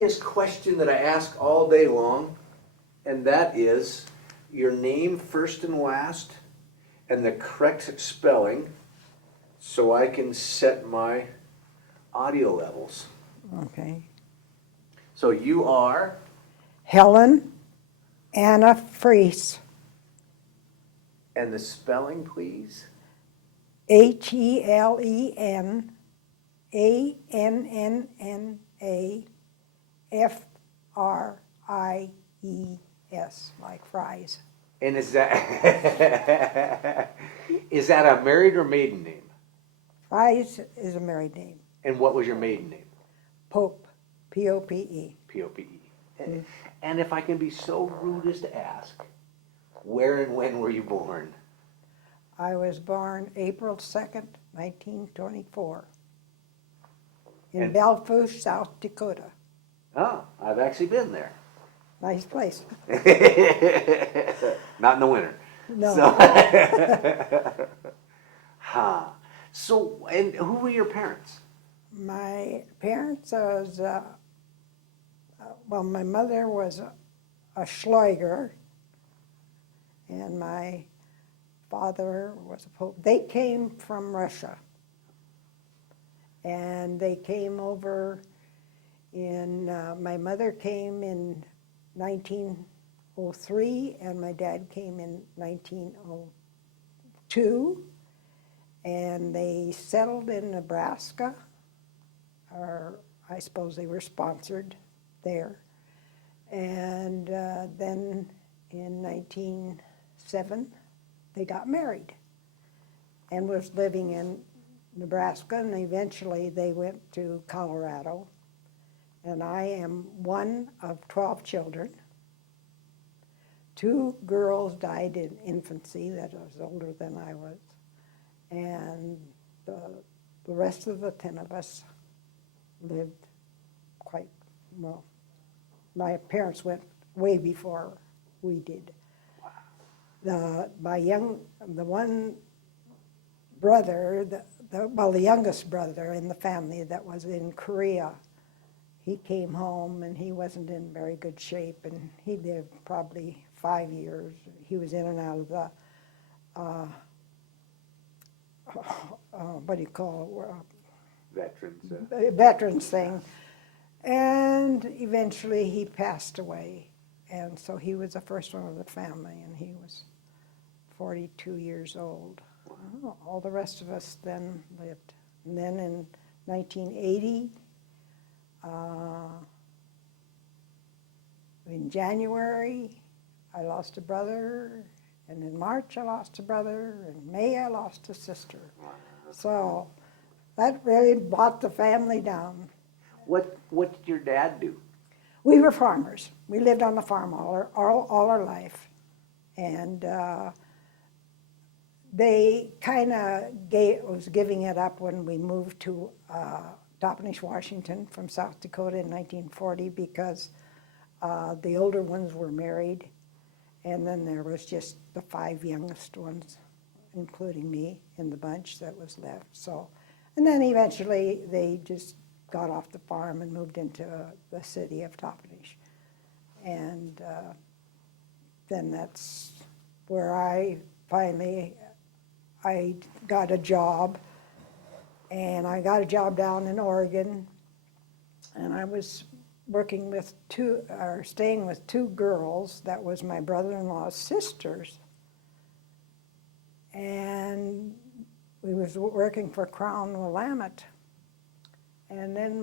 This question that I ask all day long, and that is your name first and last and the correct spelling so I can set my audio levels. Okay. So you are? Helen Anna Freese. And the spelling, please? HelenAnnaFries, like fries. And is that is that a married or maiden name? Fries is a married name. And what was your maiden name? Pope, P-O-P-E. P-O-P-E. And if I can be so rude as to ask, where and when were you born? I was born April 2nd, 1924, in And- Belfast, South Dakota. Oh, I've actually been there. Nice place. Not in the winter. No. So, huh. So, and who were your parents? My parents was, well, my mother was a Schleiger, and my father was a Pope. They came from Russia, and they came over in, my mother came in 1903, and my dad came in 1902, and they settled in Nebraska, or I suppose they were sponsored there. And then in 1907, they got married and was living in Nebraska, and eventually they went to Colorado. And I am one of 12 children. 2 girls died in infancy, that was older than I was. And the rest of the 10 of us lived quite well. My parents went way before we did. The one brother, the youngest brother in the family that was in Korea, he came home and he wasn't in very good shape, and he lived probably 5 years. He was in and out of the, what do you call it? Veterans. Veterans thing. And eventually he passed away. And so he was the first one of the family, and he was 42 years old. All the rest of us then lived. And then in 1980, in January, I lost a brother, and in March I lost a brother, in May I lost a sister. So that really brought the family down. What did your dad do? We were farmers. We lived on the farm all our life. And they kind of was giving it up when we moved to Toppenish, Washington from South Dakota in 1940, because the older ones were married, and then there was just the 5 youngest ones, including me, in the bunch that was left. So, and then eventually they just got off the farm and moved into the city of Toppenish. And then that's where I got a job, and I got a job down in Oregon, and I was working with staying with 2 girls that was my brother-in-law's sisters, and we was working for Crown Willamette. And then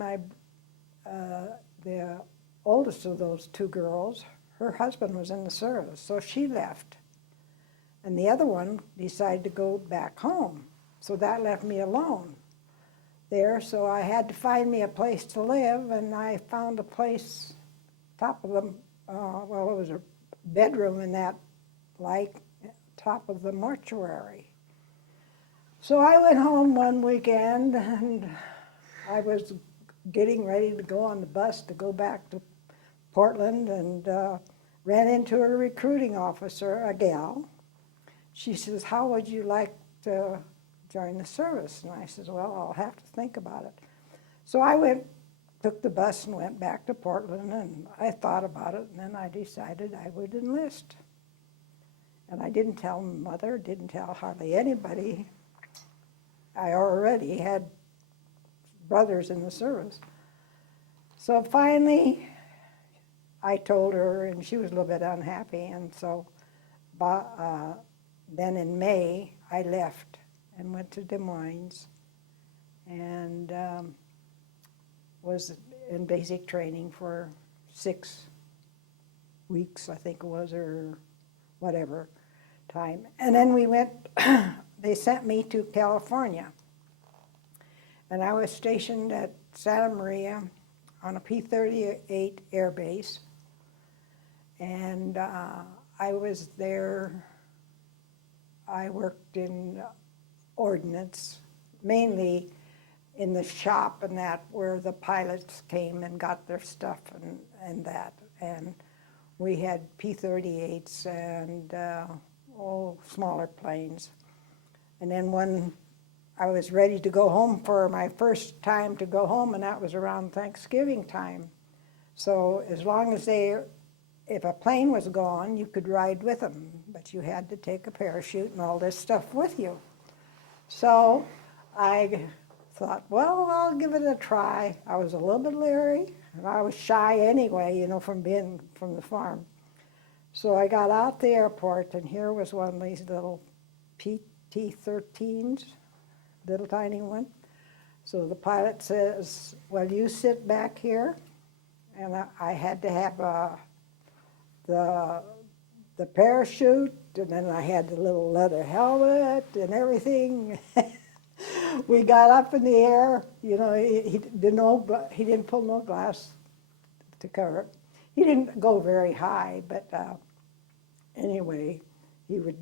the oldest of those 2 girls, her husband was in the service, so she left. And the other one decided to go back home, so that left me alone there. So I had to find me a place to live, and I found a place, top of the, well, it was a bedroom in that, like, top of the mortuary. So I went home one weekend, and I was getting ready to go on the bus to go back to Portland, and ran into a recruiting officer, a gal. She says, "How would you like to join the service?" And I says, "Well, I'll have to think about it." So I went took the bus and went back to Portland, and I thought about it, and then I decided I would enlist. And I didn't tell Mother, didn't tell hardly anybody. I already had brothers in the service. So finally, I told her, and she was a little bit unhappy, and so then in May, I left and went to Des Moines and was in basic training for 6 weeks, I think it was, or whatever time. And then we went, they sent me to California. And I was stationed at Santa Maria on a P-38 air base. And I was there, I worked in ordnance, mainly in the shop and that, where the pilots came and got their stuff and that. And we had P-38s and smaller planes. And then when I was ready to go home for my first time to go home, and that was around Thanksgiving time. So as long as if a plane was gone, you could ride with them, but you had to take a parachute and all this stuff with you. So I thought, well, I'll give it a try. I was a little bit leery, and I was shy anyway, from being from the farm. So I got out the airport, and here was one of these little PT-13s, little tiny one. So the pilot says, well, you sit back here, and I had to have the parachute, and then I had the little leather helmet and everything. We got up in the air, he didn't pull no glass to cover it. He didn't go very high, but anyway, he would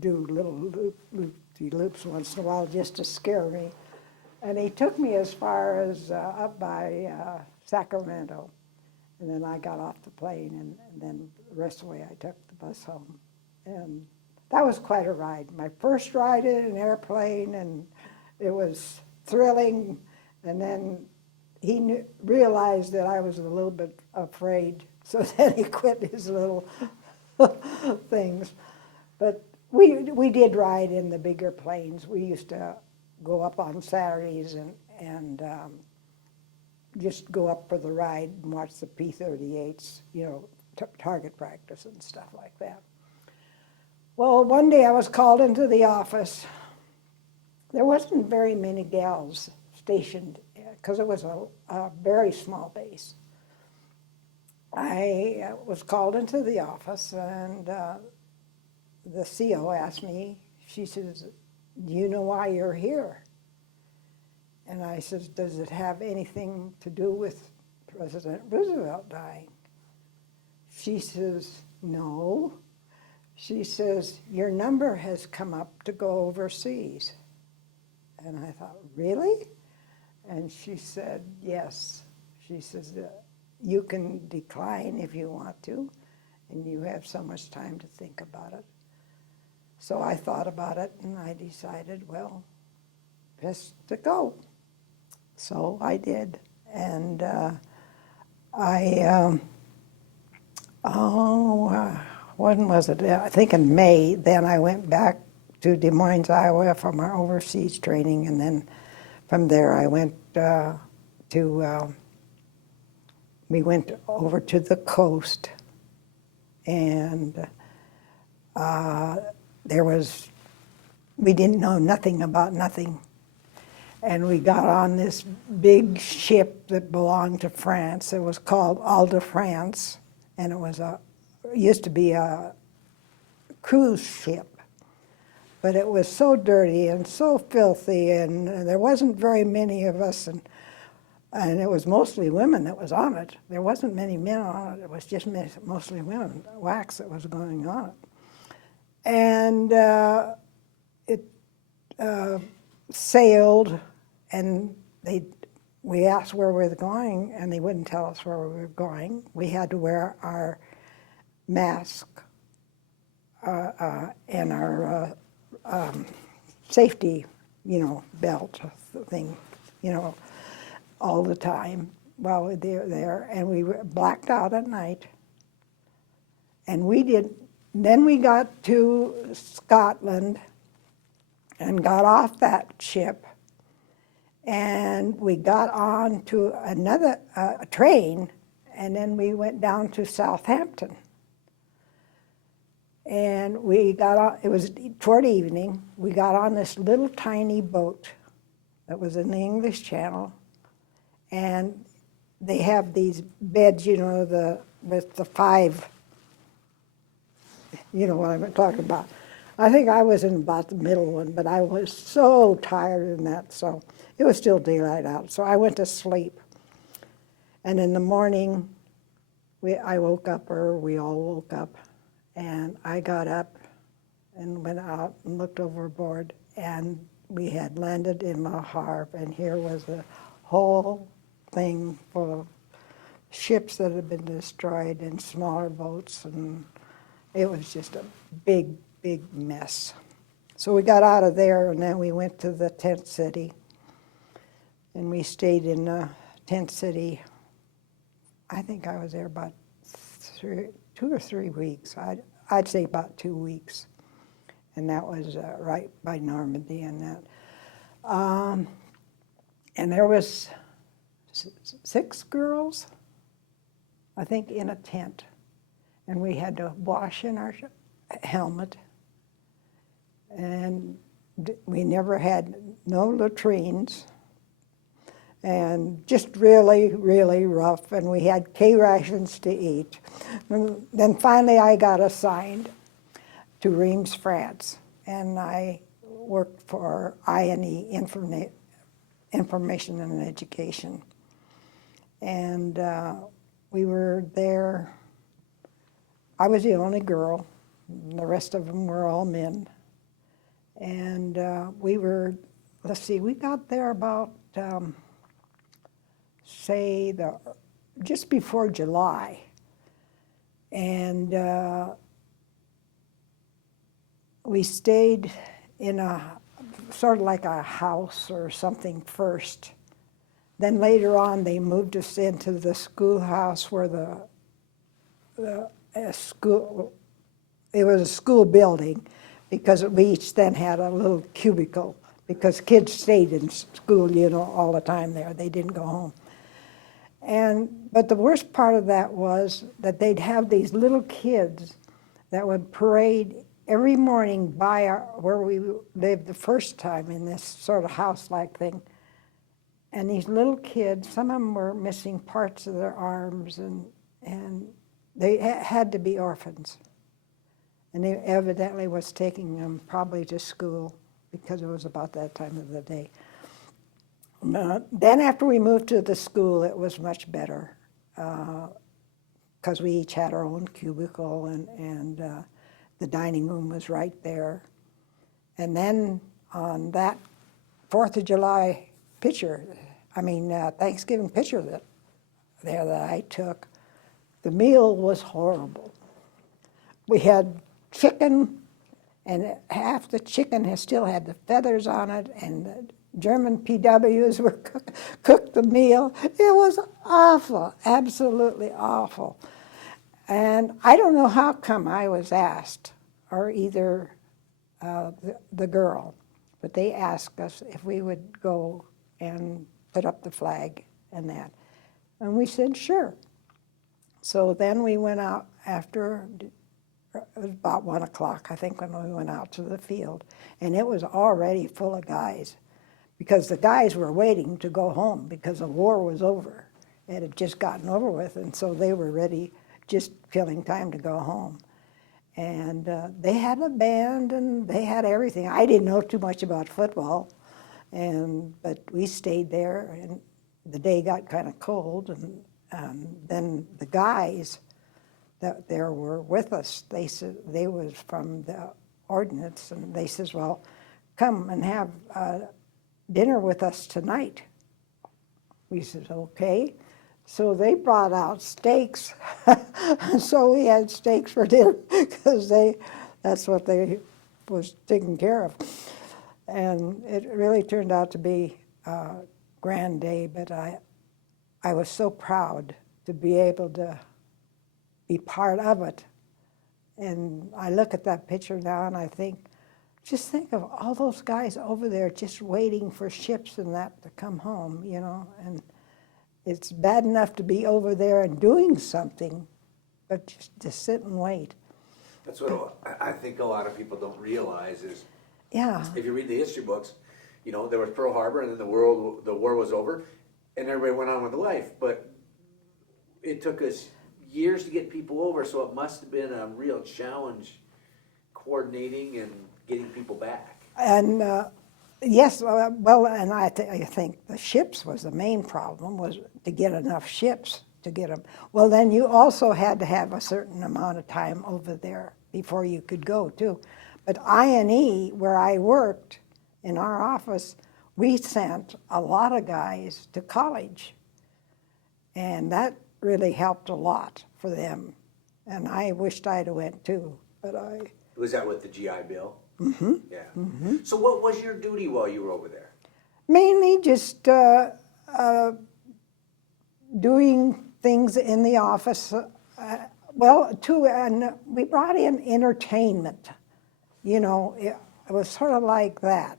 do little loops once in a while just to scare me. And he took me as far as up by Sacramento. And then I got off the plane, and then the rest of the way I took the bus home. And that was quite a ride. My first ride in an airplane, and it was thrilling. And then he realized that I was a little bit afraid, so then he quit his little things. But we did ride in the bigger planes. We used to go up on Saturdays and just go up for the ride and watch the P-38s, target practice and stuff like that. Well, one day I was called into the office. There wasn't very many gals stationed because it was a very small base. I was called into the office, and the CO asked me, she says, do you know why you're here? And I says, does it have anything to do with President Roosevelt dying? She says, no. She says, your number has come up to go overseas. And I thought, really? And she said, yes. She says, you can decline if you want to, and you have so much time to think about it. So I thought about it, and I decided, well, best to go. So I did, and when was it? I think in May, then I went back to Des Moines, Iowa for my overseas training, and then from there I went we went over to the coast, and we didn't know nothing about nothing. And we got on this big ship that belonged to France. It was called Ile-de-France, and it used to be a cruise ship. But it was so dirty and so filthy, and there wasn't very many of us, and it was mostly women that was on it. There wasn't many men on it. It was just mostly women, wax that was going on it. And it sailed, and we asked where we were going, and they wouldn't tell us where we were going. We had to wear our mask and our safety, belt thing, all the time. while we were there, and we were blacked out at night. And then we got to Scotland and got off that ship, and we got on to another train, and then we went down to Southampton. And we got on, it was toward evening, we got on this little tiny boat that was in the English Channel, and they have these beds, you know, with the 5, you know what I'm talking about. I think I was in about the middle one, but I was so tired in that, so it was still daylight out, so I went to sleep. And in the morning, I woke up, or we all woke up, and I got up and went out and looked overboard, and we had landed in Le Havre, and here was a whole thing full of ships that had been destroyed and smaller boats, and it was just a big, big mess. So we got out of there, and then we went to the tent city, and we stayed in the tent city. I think I was there about 2 or 3 weeks. I'd say about 2 weeks, and that was right by Normandy and that. And there was 6 girls, I think, in a tent, and we had to wash in our helmet, and we never had no latrines, and just really, really rough, and we had K rations to eat. And then finally I got assigned to Reims, France, and I worked for INE, Information and Education. And we were there. I was the only girl, and the rest of them were all men. And we were, let's see, we got there about, just before July. And we stayed in a sort of like a house or something first. Then later on, they moved us into the schoolhouse where the school, it was a school building, because we each then had a little cubicle, because kids stayed in school, you know, all the time there. They didn't go home. But the worst part of that was that they'd have these little kids that would parade every morning by where we lived the first time, in this sort of house-like thing. And these little kids, some of them were missing parts of their arms, and they had to be orphans. And they evidently was taking them probably to school, because it was about that time of the day. Then after we moved to the school, it was much better, because we each had our own cubicle, and the dining room was right there. And then on that 4th of July Thanksgiving picture that I took, the meal was horrible. We had chicken, and half the chicken still had the feathers on it, and the German PWs were cooked the meal. It was awful, absolutely awful. And I don't know how come I was asked, or either the girl, but they asked us if we would go and put up the flag and that. And we said, sure. So then we went out after, it was about 1 o'clock, I think, when we went out to the field. And it was already full of guys, because the guys were waiting to go home because the war was over. It had just gotten over with, and so they were ready, just killing time to go home. And they had a band, and they had everything. I didn't know too much about football, but we stayed there, and the day got kind of cold, and then the guys that there were with us, they said they was from the ordnance, and they says, well, come and have dinner with us tonight. We said, okay. So they brought out steaks, so we had steaks for dinner, because that's what they was taking care of. And it really turned out to be a grand day, but I was so proud to be able to be part of it. And I look at that picture now and I think, just think of all those guys over there just waiting for ships and that to come home, you know. And it's bad enough to be over there and doing something, but just to sit and wait. That's what I think a lot of people don't realize is, Yeah. if you read the history books, you know, there was Pearl Harbor and then the war was over and everybody went on with life. But it took us years to get people over, so it must have been a real challenge coordinating and getting people back. And yes, well, and I think the ships was the main problem, was to get enough ships to get them. Well, then you also had to have a certain amount of time over there before you could go, too. But I&E, where I worked in our office, we sent a lot of guys to college. And that really helped a lot for them. And I wished I'd have went, too. But Was that with the GI Bill? Mm-hmm. Yeah. Mm-hmm. So what was your duty while you were over there? mainly just doing things in the office. And we brought in entertainment. You know, it was sort of like that.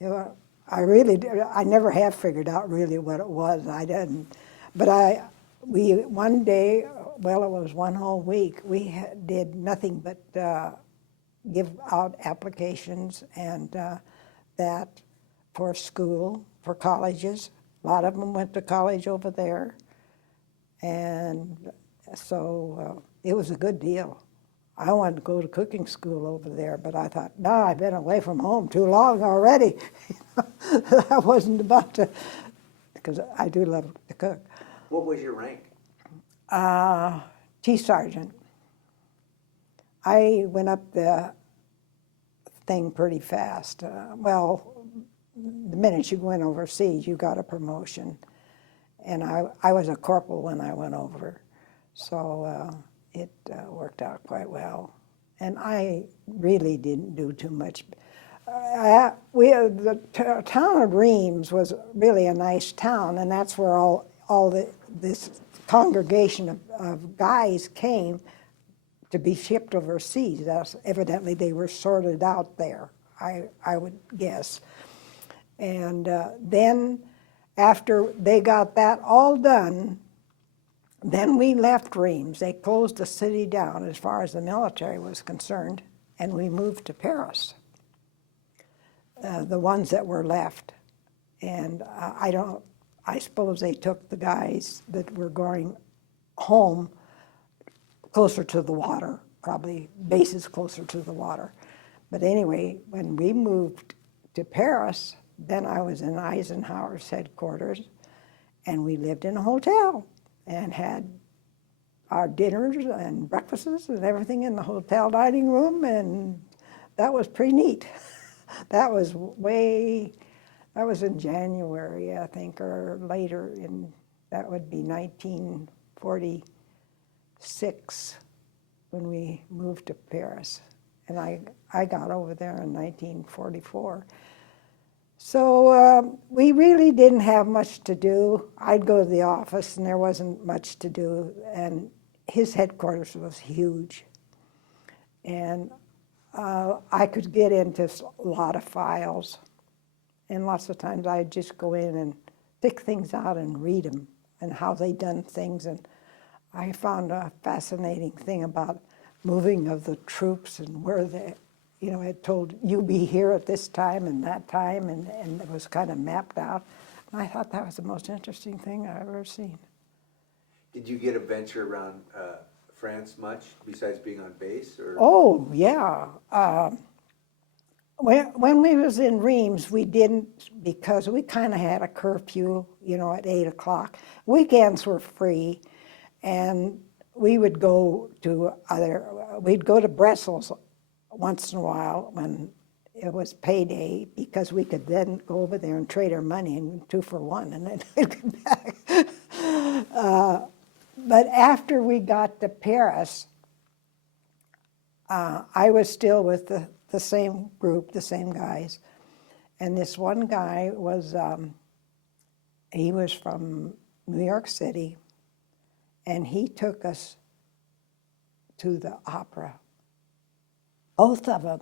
You know, I never have figured out really what it was. I didn't. But one day, well, it was one whole week, we did nothing but give out applications and that for school, for colleges. A lot of them went to college over there. And so it was a good deal. I wanted to go to cooking school over there, but I thought, no, I've been away from home too long already. I wasn't about to, because I do love to cook. What was your rank? Tea sergeant. I went up the thing pretty fast. The minute you went overseas, you got a promotion. And I was a corporal when I went over. So it worked out quite well. And I really didn't do too much. The town of Reims was really a nice town, and that's where this congregation of guys came to be shipped overseas. Evidently they were sorted out there, I would guess. And then after they got that all done, then we left Reims. They closed the city down as far as the military was concerned, and we moved to Paris, the ones that were left. And I suppose they took the guys that were going home closer to the water, probably bases closer to the water. But anyway, when we moved to Paris, then I was in Eisenhower's headquarters, and we lived in a hotel and had our dinners and breakfasts and everything in the hotel dining room, and that was pretty neat. That was in January, I think, or later, that would be 1946 when we moved to Paris. And I got over there in 1944. So we really didn't have much to do. I'd go to the office and there wasn't much to do, and his headquarters was huge. And I could get into a lot of files, and lots of times I'd just go in and pick things out and read them and how they done things. And I found a fascinating thing about moving of the troops and where they, it told you be here at this time and that time, and it was kind of mapped out. And I thought that was the most interesting thing I've ever seen. Did you get a venture around France much, besides being on base? Or? Oh, yeah. When we was in Reims, we didn't, because we kind of had a curfew, at 8 o'clock. Weekends were free, and we would go to we'd go to Brussels once in a while when it was payday, because we could then go over there and trade our money and 2 for 1 and then we'd come back. But after we got to Paris, I was still with the same group, the same guys. And this one guy was, he was from New York City, and he took us to the opera. Both of them.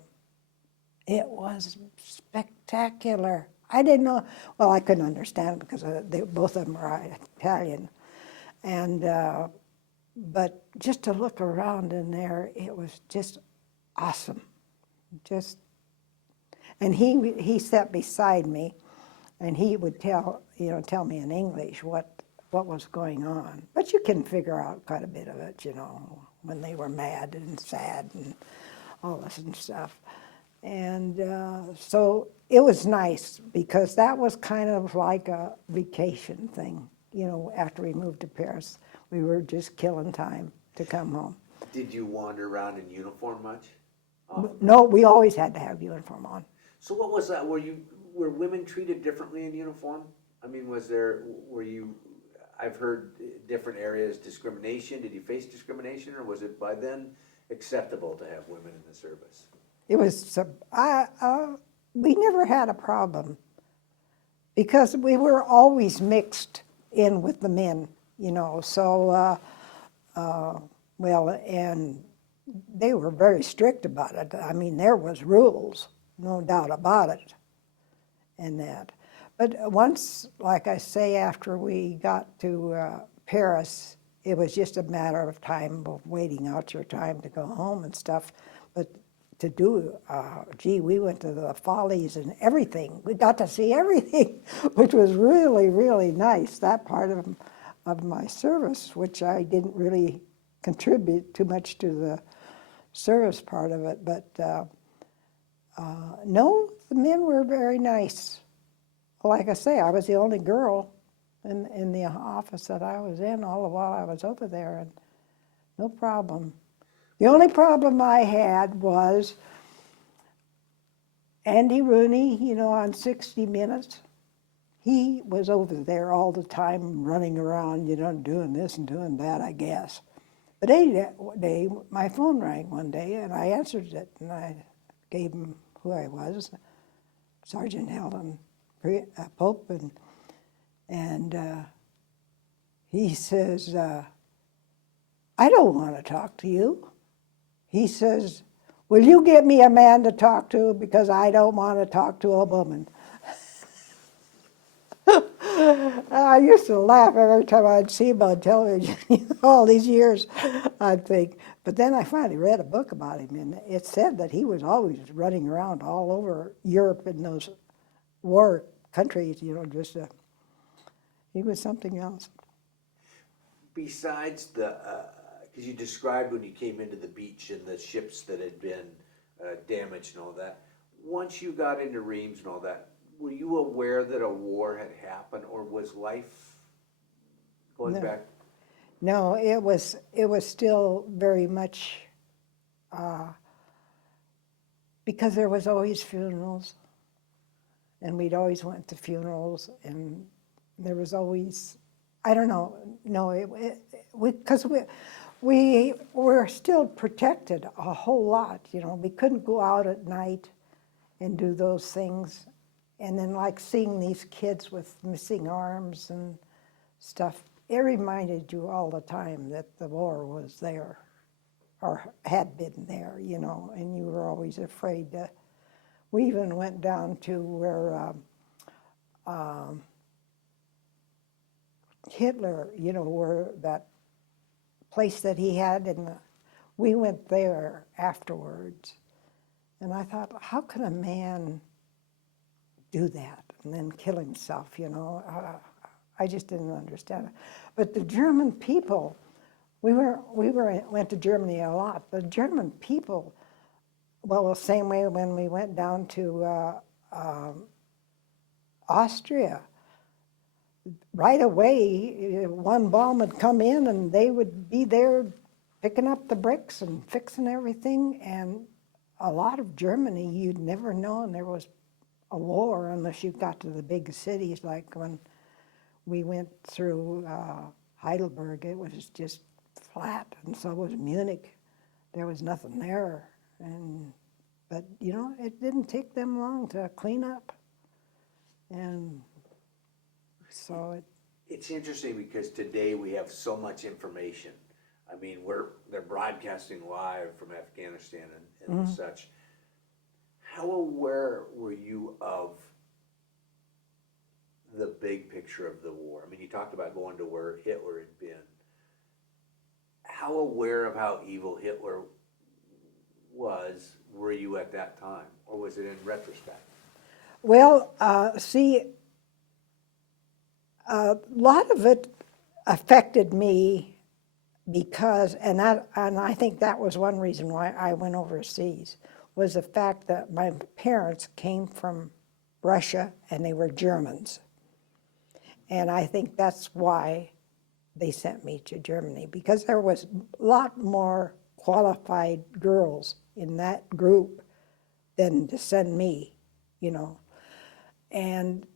It was spectacular. I didn't know, well, I couldn't understand it because both of them were Italian. And, but just to look around in there, it was just awesome. Just, and he sat beside me, and he would tell me in English what was going on. But you can figure out quite a bit of it, when they were mad and sad and all this and stuff. And so it was nice because that was kind of like a vacation thing. After we moved to Paris, we were just killing time to come home. Did you wander around in uniform much? No, we always had to have uniform on. So what was that? Were women treated differently in uniform? I mean, I've heard different areas discrimination. Did you face discrimination, or was it by then acceptable to have women in the service? It was, we never had a problem because we were always mixed in with the men, so, well, and they were very strict about it. I mean, there was rules, no doubt about it, and that. But once, like I say, after we got to Paris, it was just a matter of time of waiting out your time to go home and stuff. But to do, we went to the Follies and everything. We got to see everything, which was really, really nice. That part of my service, which I didn't really contribute too much to the service part of it. But no, the men were very nice. Like I say, I was the only girl in the office that I was in all the while I was over there, and no problem. The only problem I had was Andy Rooney, on 60 Minutes. He was over there all the time running around, doing this and doing that, I guess. But one day, my phone rang one day, and I answered it, and I gave him who I was, Sergeant Helen Pope, and he says, I don't want to talk to you. He says, will you get me a man to talk to because I don't want to talk to a woman? I used to laugh every time I'd see him on television. All these years, I'd think. But then I finally read a book about him, and it said that he was always running around all over Europe in those war countries, he was something else. Besides because you described when you came into the beach and the ships that had been damaged and all that. Once you got into Reims and all that, were you aware that a war had happened, or was life going back? No, it was still very much because there was always funerals, and we'd always went to funerals, and there was always, I don't know, no, because we were still protected a whole lot, we couldn't go out at night and do those things. And then like seeing these kids with missing arms and stuff, it reminded you all the time that the war was there, or had been there, and you were always afraid to. We even went down to where Hitler, where that place that he had, we went there afterwards. And I thought, how can a man do that and then kill himself, I just didn't understand it. But the German people, we went to Germany a lot. The German people, well, the same way when we went down to Austria, right away, one bomb would come in and they would be there picking up the bricks and fixing everything. And a lot of Germany, you'd never known there was a war unless you got to the big cities. Like when we went through Heidelberg, it was just flat, and so was Munich. There was nothing there, but it didn't take them long to clean up, and so It's interesting because today we have so much information. I mean, they're broadcasting live from Afghanistan and such. How aware were you of the big picture of the war? I mean, you talked about going to where Hitler had been. How aware of how evil Hitler were you at that time? Or was it in retrospect? Well, see, a lot of it affected me because, and I think that was one reason why I went overseas, was the fact that my parents came from Russia and they were Germans. And I think that's why they sent me to Germany, because there was a lot more qualified girls in that group than to send me, you know. And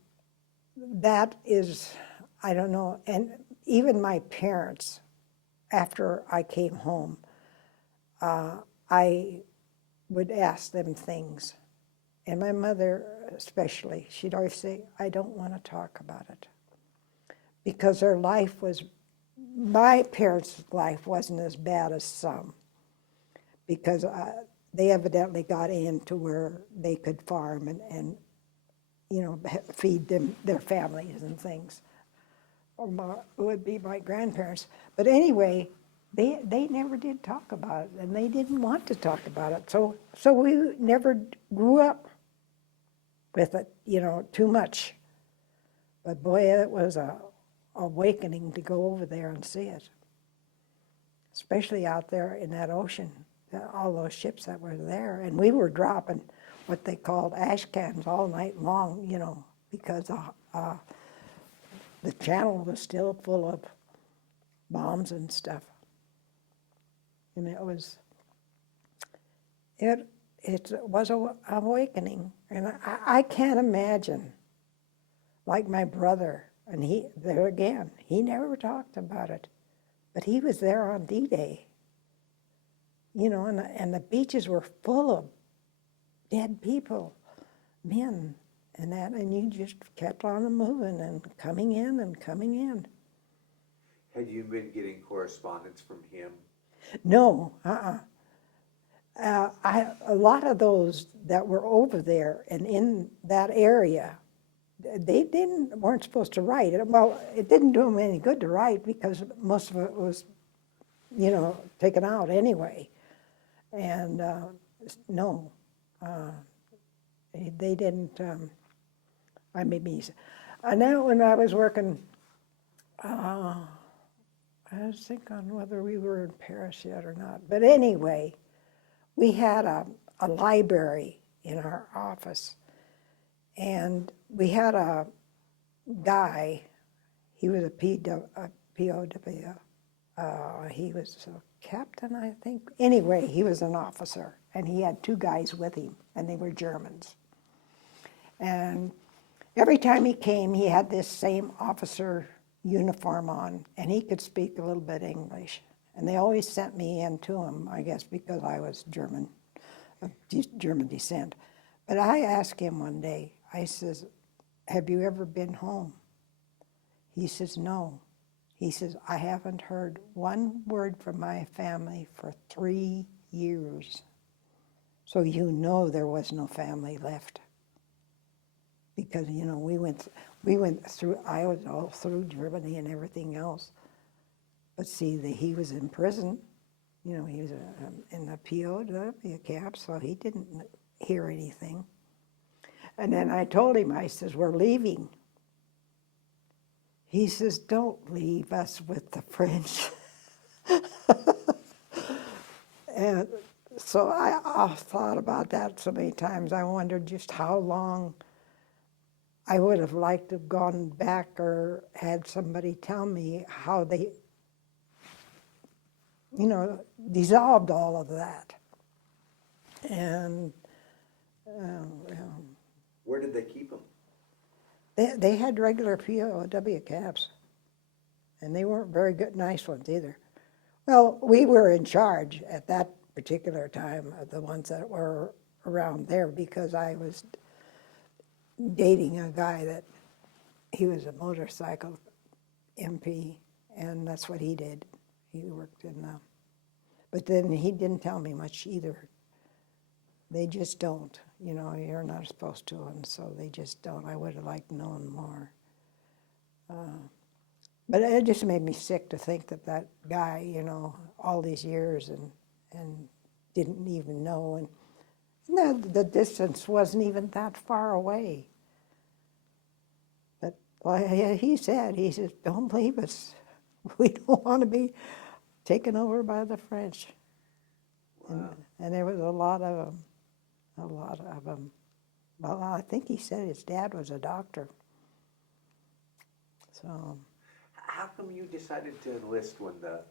that is, I don't know, and even my parents, after I came home, I would ask them things. And my mother especially, she'd always say, I don't want to talk about it. Because their life was, my parents' life wasn't as bad as some. Because they evidently got into where they could farm and you know, feed them, their families and things. Or it would be my grandparents. But anyway, they never did talk about it, and they didn't want to talk about it. So we never grew up with it, you know, too much. But boy, it was a awakening to go over there and see it, especially out there in that ocean, all those ships that were there. And we were dropping what they called ash cans all night long, you know, because the channel was still full of bombs and stuff. And it was an awakening. And I can't imagine, like my brother, and there again, he never talked about it, but he was there on D-Day, you know, and the beaches were full of dead people, men, and that, and you just kept on moving and coming in and coming in. Had you been getting correspondence from him? No, a lot of those that were over there and in that area, they weren't supposed to write. Well, it didn't do them any good to write because most of it was, you know, taken out anyway. And no, they didn't. I maybe. And then when I was working, I was thinking whether we were in Paris yet or not. But anyway, we had a library in our office, and we had a guy. He was a POW. He was a captain, I think. Anyway, he was an officer, and he had two guys with him, and they were Germans. And every time he came, he had this same officer uniform on, and he could speak a little bit English. And they always sent me in to him, I guess, because I was German, of German descent. But I asked him one day, I says, have you ever been home? He says, no. He says, I haven't heard one word from my family for 3 years. So you know there was no family left. Because, you know, we went through, I was all through Germany and everything else. But see, he was in prison. You know, he was in the POW camp, so he didn't hear anything. And then I told him, I says, we're leaving. He says, don't leave us with the French. And so I thought about that so many times. I wondered just how long I would have liked to have gone back or had somebody tell me how they, you know, dissolved all of that. And Where did they keep him? they had regular POW cabs, and they weren't very good, nice ones either. Well, we were in charge at that particular time of the ones that were around there because I was dating a guy that he was a motorcycle MP, and that's what he did. He worked in but then he didn't tell me much either. They just don't, you know, you're not supposed to, and so they just don't. I would have liked known more. But it just made me sick to think that that guy, you know, all these years and didn't even know, and the distance wasn't even that far away. But well, he says, don't leave us. We don't want to be taken over by the French. Wow. And there was a lot of them. Well, I think he said his dad was a doctor. So. How come you decided to enlist when the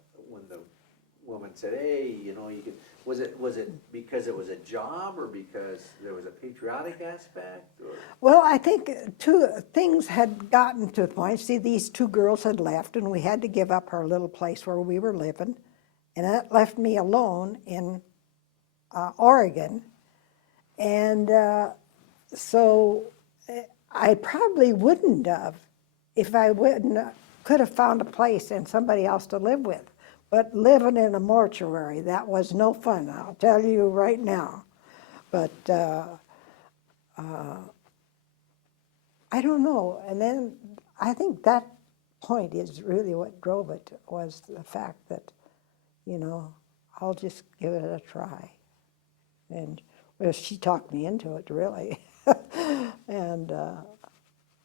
woman said, "Hey, you know, you could"? Was it because it was a job, or because there was a patriotic aspect? Or? Well, I think two things had gotten to the point. See, these two girls had left, and we had to give up our little place where we were living, and that left me alone in Oregon, and so I probably wouldn't have if I wouldn't could have found a place and somebody else to live with. But living in a mortuary, that was no fun, I'll tell you right now. But I don't know. And then I think that point is really what drove it, was the fact that, you know, I'll just give it a try. And well, she talked me into it, really. And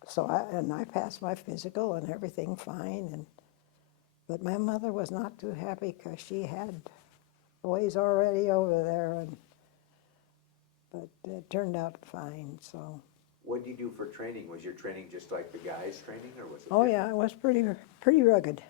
so I passed my physical and everything fine. But my mother was not too happy because she had boys already over there. But it turned out fine. So. What did you do for training? Was your training just like the guys' training, or was it? Oh yeah, it was pretty rugged.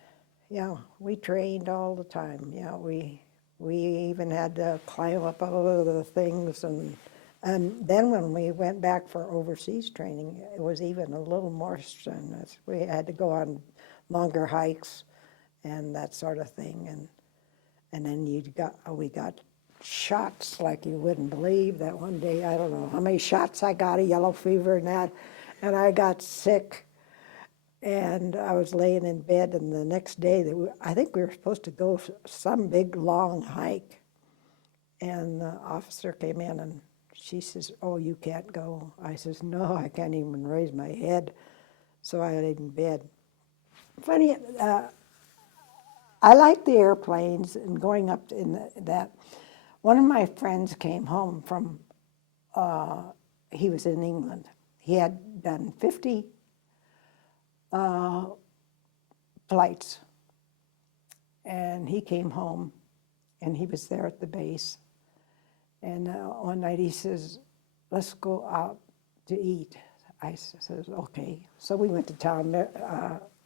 Yeah, we trained all the time. Yeah, we even had to climb up over the things, and then when we went back for overseas training, it was even a little more strenuous. We had to go on longer hikes and that sort of thing, and then we got shots like you wouldn't believe. That one day, I don't know how many shots I got of yellow fever and that, and I got sick, and I was laying in bed, and the next day, I think we were supposed to go some big long hike, and the officer came in, and she says, "Oh, you can't go." I says, "No, I can't even raise my head." So I laid in bed. Funny, I like the airplanes and going up in that. One of my friends came home from, he was in England. He had done 50 flights. And he came home, and he was there at the base. And one night he says, "Let's go out to eat." I says, "Okay." So we went to town.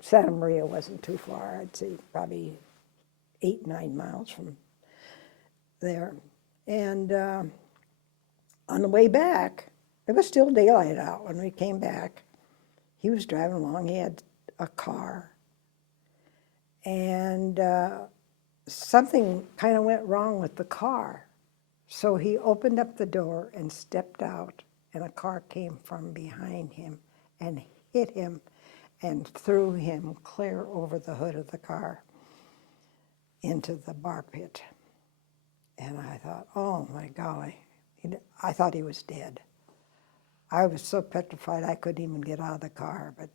Santa Maria wasn't too far. I'd say probably 8-9 miles from there. And on the way back, it was still daylight out when we came back. He was driving along. He had a car. And something kind of went wrong with the car. So he opened up the door and stepped out, and a car came from behind him and hit him and threw him clear over the hood of the car into the bar pit. And I thought, oh my golly, I thought he was dead. I was so petrified I couldn't even get out of the car, but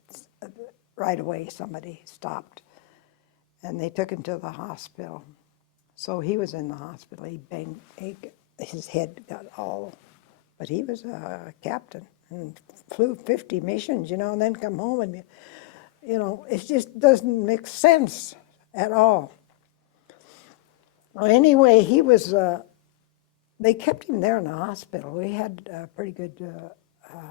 right away somebody stopped. And they took him to the hospital. So he was in the hospital. His head got all, but he was a captain and flew 50 missions, and then come home and, it just doesn't make sense at all. Well, anyway, he was, they kept him there in the hospital. We had a pretty good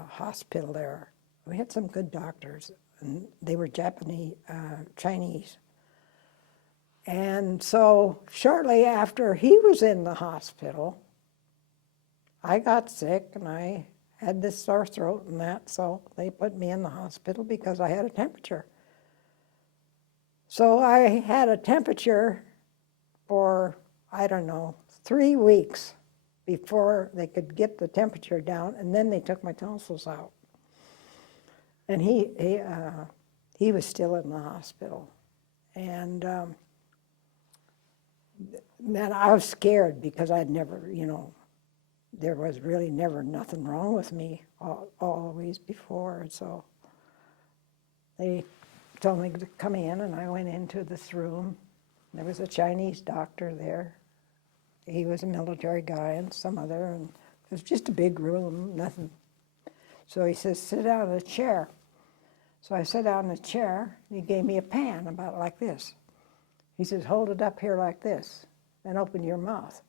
hospital there. We had some good doctors, and they were Chinese. And so shortly after he was in the hospital, I got sick, and I had this sore throat and that, so they put me in the hospital because I had a temperature. So I had a temperature for, 3 weeks before they could get the temperature down, and then they took my tonsils out. And he he was still in the hospital. And then I was scared because I'd never, there was really never nothing wrong with me always before. And so they told me to come in, and I went into this room. There was a Chinese doctor there. He was a military guy and some other, and it was just a big room, nothing. So he says, sit down in a chair. So I sat down in a chair, and he gave me a pan about like this. He says, hold it up here like this, and open your mouth.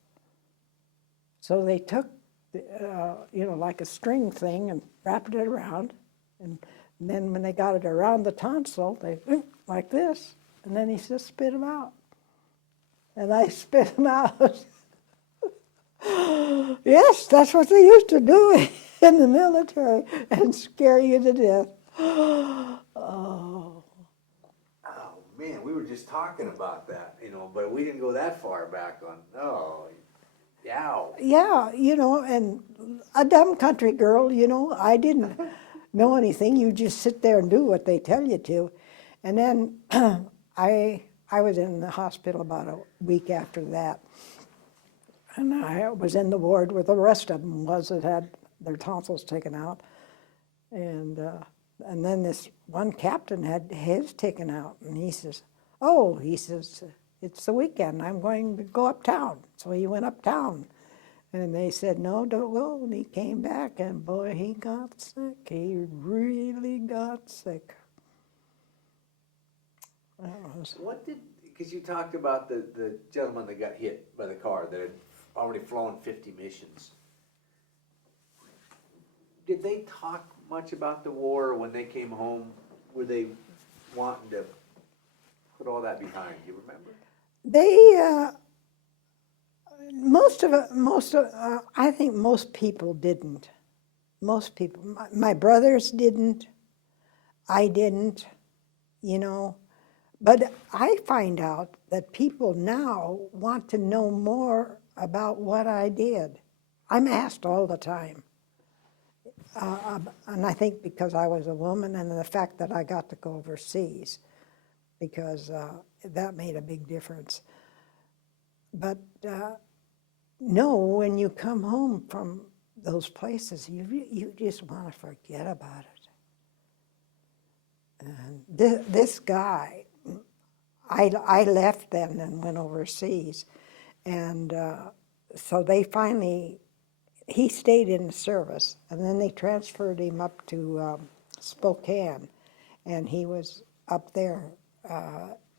So they took, like a string thing and wrapped it around, and then when they got it around the tonsil, they went like this, and then he says, spit them out. And I spit them out. Yes, that's what they used to do in the military, and scare you to death. Oh. Oh, man, we were just talking about that, but we didn't go that far back on, yow. Yeah, and a dumb country girl, I didn't know anything. You just sit there and do what they tell you to. And then I was in the hospital about a week after that. And I was in the ward where the rest of them that had their tonsils taken out. And then this one captain had his taken out. And he says, it's the weekend. I'm going to go uptown. So he went uptown. And they said, no, don't go. And he came back, and boy, he got sick. He really got sick. Because you talked about the gentleman that got hit by the car that had already flown 50 missions. Did they talk much about the war when they came home? Were they wanting to put all that behind? Do you remember? They, I think most people didn't. Most people, my brothers didn't, I didn't, But I find out that people now want to know more about what I did. I'm asked all the time. And I think because I was a woman and the fact that I got to go overseas, because that made a big difference. But no, when you come home from those places, you just want to forget about it. And this guy, I left then and went overseas, and so they finally, he stayed in the service, and then they transferred him up to Spokane, and he was up there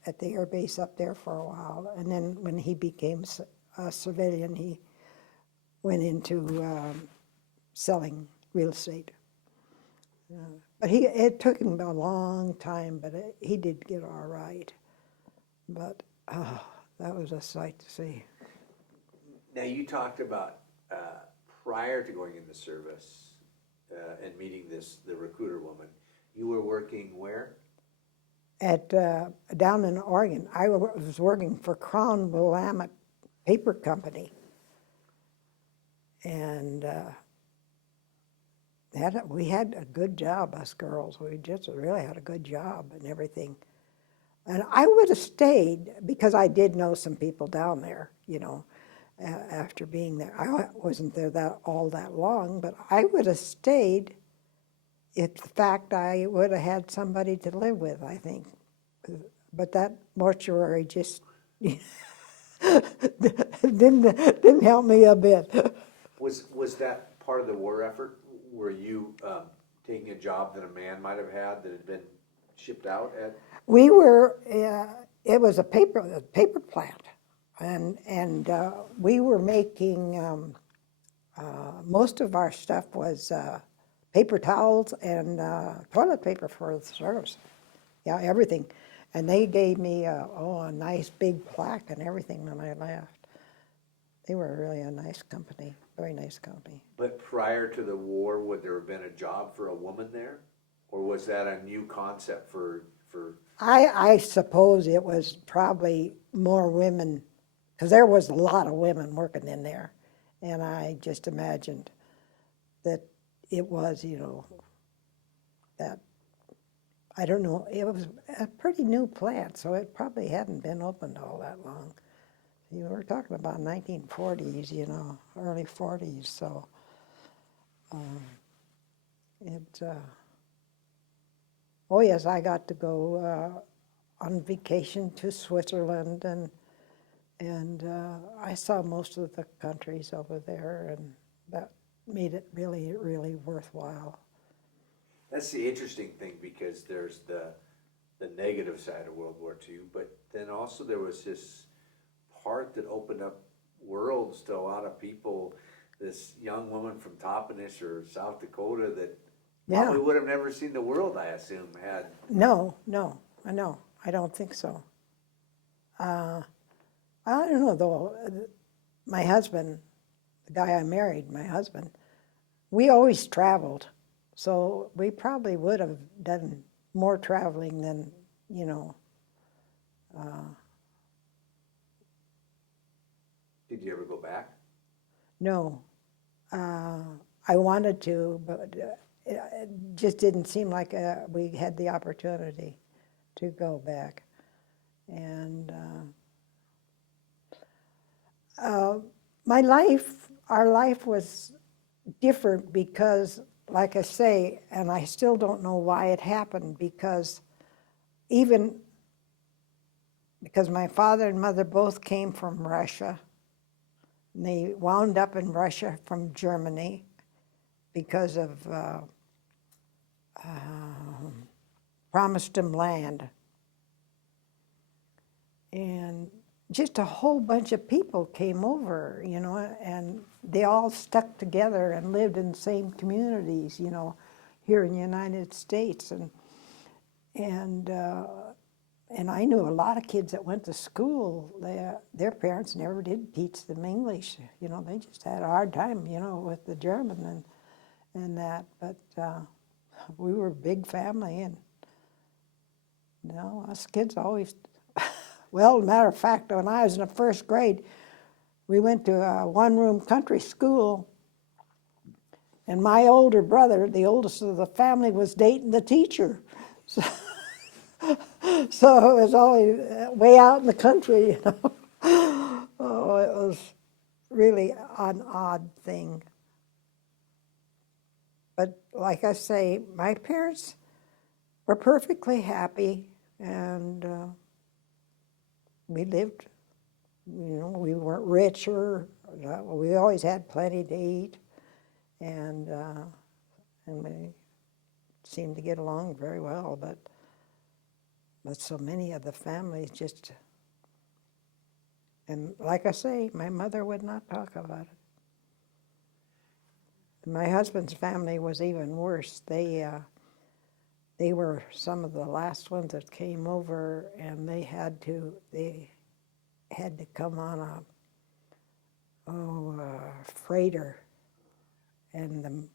at the air base up there for a while, and then when he became a civilian, he went into selling real estate. But it took him a long time, but he did get all right. But that was a sight to see. Now, you talked about prior to going in the service and meeting the recruiter woman, you were working where? Down in Oregon. I was working for Crown Willamette Paper Company. And we had a good job, us girls. We just really had a good job and everything. And I would have stayed, because I did know some people down there, after being there. I wasn't there all that long, but I would have stayed if the fact I would have had somebody to live with, I think. But that mortuary just didn't help me a bit. Was that part of the war effort? Were you taking a job that a man might have had that had been shipped out at? We were, it was a paper plant, and we were making, most of our stuff was paper towels and toilet paper for the service. Yeah, everything. And they gave me a nice big plaque and everything when I left. They were really a nice company, very nice company. But prior to the war, would there have been a job for a woman there? Or was that a new concept for... I suppose it was probably more women, because there was a lot of women working in there. And I just imagined that it was, that I don't know, it was a pretty new plant, so it probably hadn't been opened all that long. You were talking about 1940s, you know, early 40s, so it, oh yes, I got to go on vacation to Switzerland, and I saw most of the countries over there, and that made it really, really worthwhile. That's the interesting thing, because there's the negative side of World War II, but then also there was this part that opened up worlds to a lot of people. This young woman from Toppenish or South Dakota that Yeah. probably would have never seen the world, I assume, had. No, I don't think so. I don't know, though. My husband, the guy I married, my husband, we always traveled. So we probably would have done more traveling than, you know. Did you ever go back? No. I wanted to, but it just didn't seem like we had the opportunity to go back. And our life was different because, like I say, and I still don't know why it happened, because my father and mother both came from Russia, and they wound up in Russia from Germany because of promised them land. And just a whole bunch of people came over, you know, and they all stuck together and lived in the same communities, you know, here in the United States. And I knew a lot of kids that went to school. Their parents never did teach them English. You know, they just had a hard time, you know, with the German and that. But we were a big family, and you know, us kids always. Well, as a matter of fact, when I was in the first grade, we went to a one-room country school, and my older brother, the oldest of the family, was dating the teacher. So, so it was always way out in the country, you know. Oh, it was really an odd thing. But like I say, my parents were perfectly happy, and we lived, you know, we weren't rich or, we always had plenty to eat, and we seemed to get along very well, but so many of the families just, and like I say, my mother would not talk about it. And my husband's family was even worse. They were some of the last ones that came over, and they had to come on a freighter, and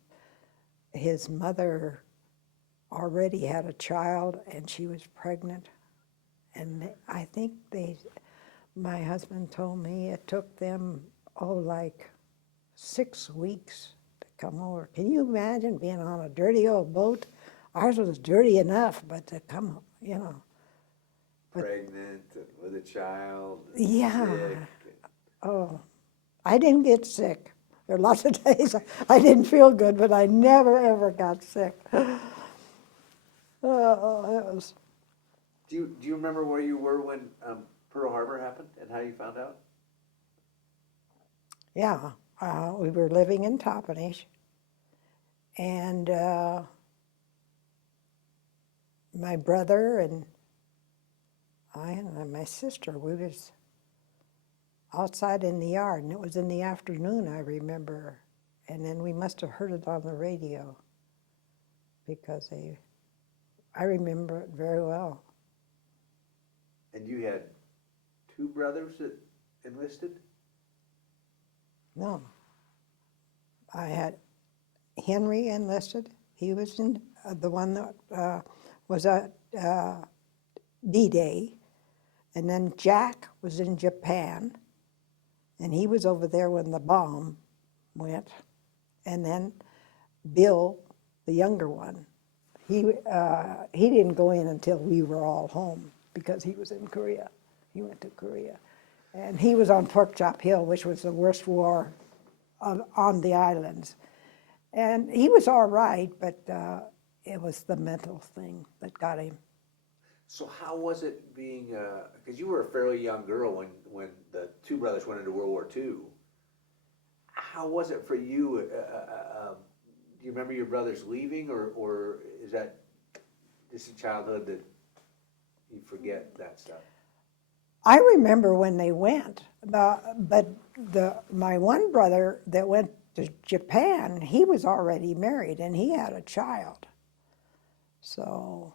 his mother already had a child, and she was pregnant, and I think my husband told me it took them like 6 weeks to come over. Can you imagine being on a dirty old boat? Ours was dirty enough, but to come, you know. Pregnant and with a child. Yeah. Sick. Oh, I didn't get sick. There are lots of days I didn't feel good, but I never, ever got sick. Oh, it was. Do you remember where you were when Pearl Harbor happened and how you found out? Yeah, we were living in Toppenish, and my brother and I and my sister, we was outside in the yard, and it was in the afternoon, I remember, and then we must have heard it on the radio, because I remember it very well. And you had 2 brothers that enlisted? No. I had Henry enlisted. He was in the one that was at D-Day. And then Jack was in Japan, and he was over there when the bomb went. And then Bill, the younger one, He didn't go in until we were all home because he was in Korea. He went to Korea. And he was on Pork Chop Hill, which was the worst war on the islands. And he was all right, but it was the mental thing that got him. So how was it being, because you were a fairly young girl when the two brothers went into World War II. How was it for you? Do you remember your brothers leaving, or is that just a childhood that you forget that stuff? I remember when they went, but my one brother that went to Japan, he was already married and he had a child. So,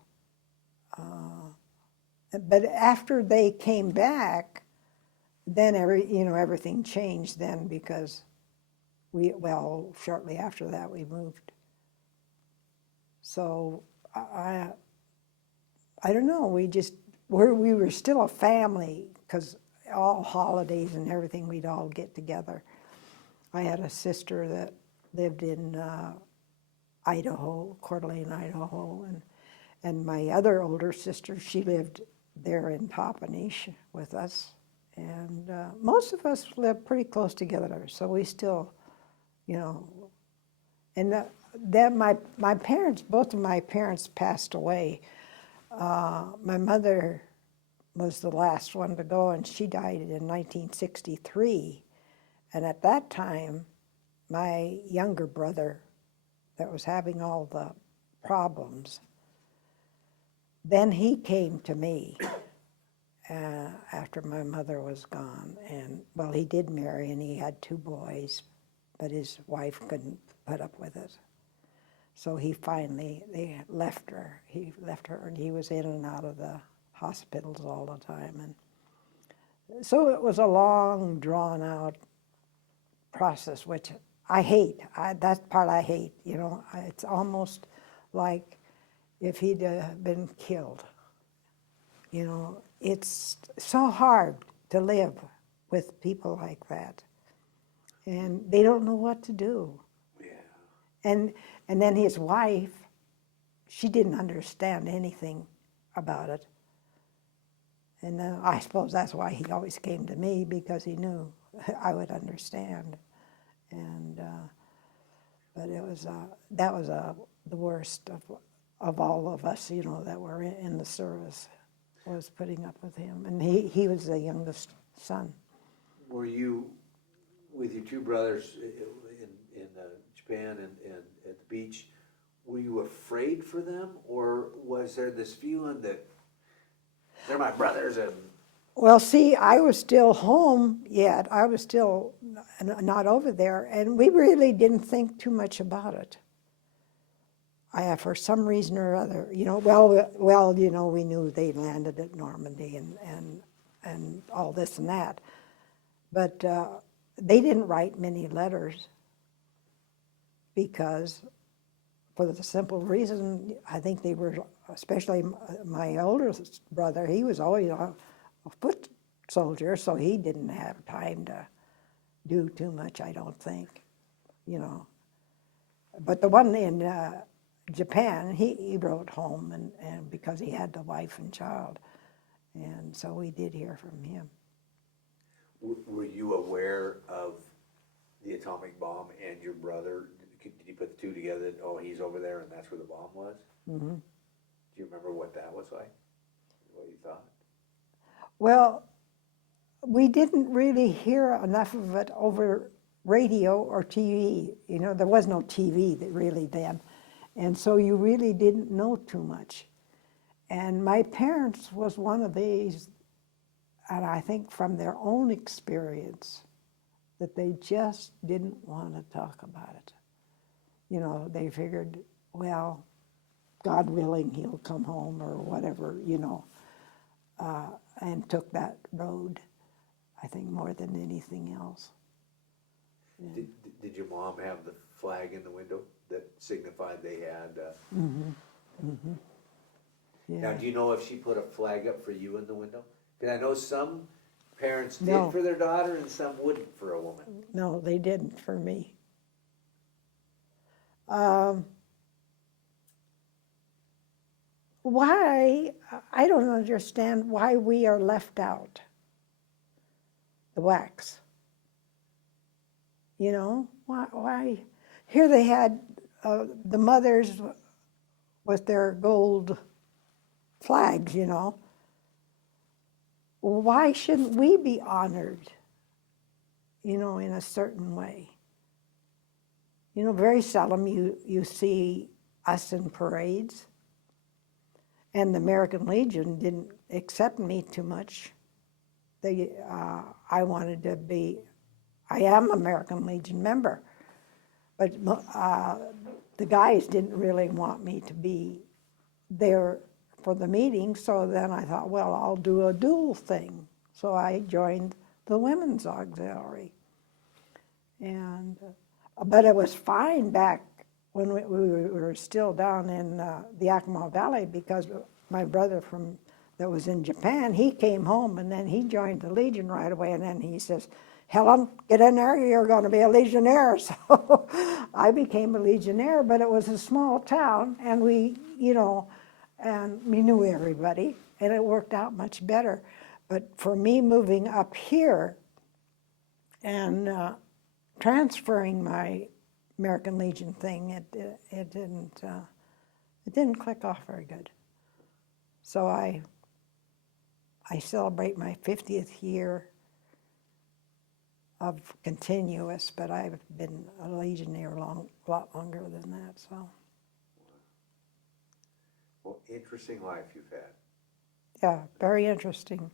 but after they came back, then everything changed then because shortly after that we moved. So I don't know, we were still a family because all holidays and everything we'd all get together. I had a sister that lived in Idaho, Coeur d'Alene, Idaho, and my other older sister, she lived there in Toppenish with us. And most of us lived pretty close together, so we still, and then my parents, both of my parents passed away. My mother was the last one to go, and she died in 1963. And at that time, my younger brother that was having all the problems, then he came to me after my mother was gone. And, well, he did marry, and he had 2 boys, but his wife couldn't put up with it. So they left her. He left her, and he was in and out of the hospitals all the time. And so it was a long, drawn-out process, which I hate. That part I hate, It's almost like if he'd been killed. It's so hard to live with people like that. And they don't know what to do. Yeah. And then his wife, she didn't understand anything about it. And I suppose that's why he always came to me, because he knew I would understand. And but that was the worst of all of us, that were in the service, was putting up with him. And he was the youngest son. Were you with your 2 brothers in Japan and at the beach? Were you afraid for them, or was there this feeling that they're my brothers and? Well, see, I was still home yet. I was still not over there, and we really didn't think too much about it. For some reason or other, we knew they landed at Normandy and all this and that, but they didn't write many letters because, for the simple reason, I think they were, especially my oldest brother, he was always a foot soldier, so he didn't have time to do too much, I don't think, But the one in Japan, he wrote home, and because he had the wife and child, and so we did hear from him. Were you aware of the atomic bomb and your brother? Did you put the 2 together that, oh, he's over there and that's where the bomb was? Mm-hmm. Do you remember what that was like? What you thought? Well, we didn't really hear enough of it over radio or TV. There was no TV really then. And so you really didn't know too much. And my parents was one of these, and I think from their own experience, that they just didn't want to talk about it. They figured, well, God willing, he'll come home or whatever, and took that road, I think, more than anything else. Yeah. Did your mom have the flag in the window that signified they had? Yeah. Now, do you know if she put a flag up for you in the window? Because I know some parents did for their daughter and some wouldn't for a woman. No, they didn't for me. why, I don't understand why we are left out, the WACs. You know, why? Here they had the mothers with their gold flags, you know. Why shouldn't we be honored, you know, in a certain way? You know, very seldom you see us in parades. And the American Legion didn't accept me too much. I wanted to be, I am American Legion member, but the guys didn't really want me to be there for the meeting, so then I thought, well, I'll do a dual thing. So I joined the Women's Auxiliary. And, but it was fine back when we were still down in the Yakima Valley, because my brother that was in Japan, he came home and then he joined the Legion right away, and then he says, Helen, get in there, you're going to be a Legionnaire. So I became a Legionnaire, but it was a small town, and we, you know, and we knew everybody, and it worked out much better. But for me moving up here and transferring my American Legion thing, it didn't click off very good. So I celebrate my 50th year of continuous, but I've been a Legionnaire a lot longer than that. So. Well, interesting life you've had. Yeah, very interesting.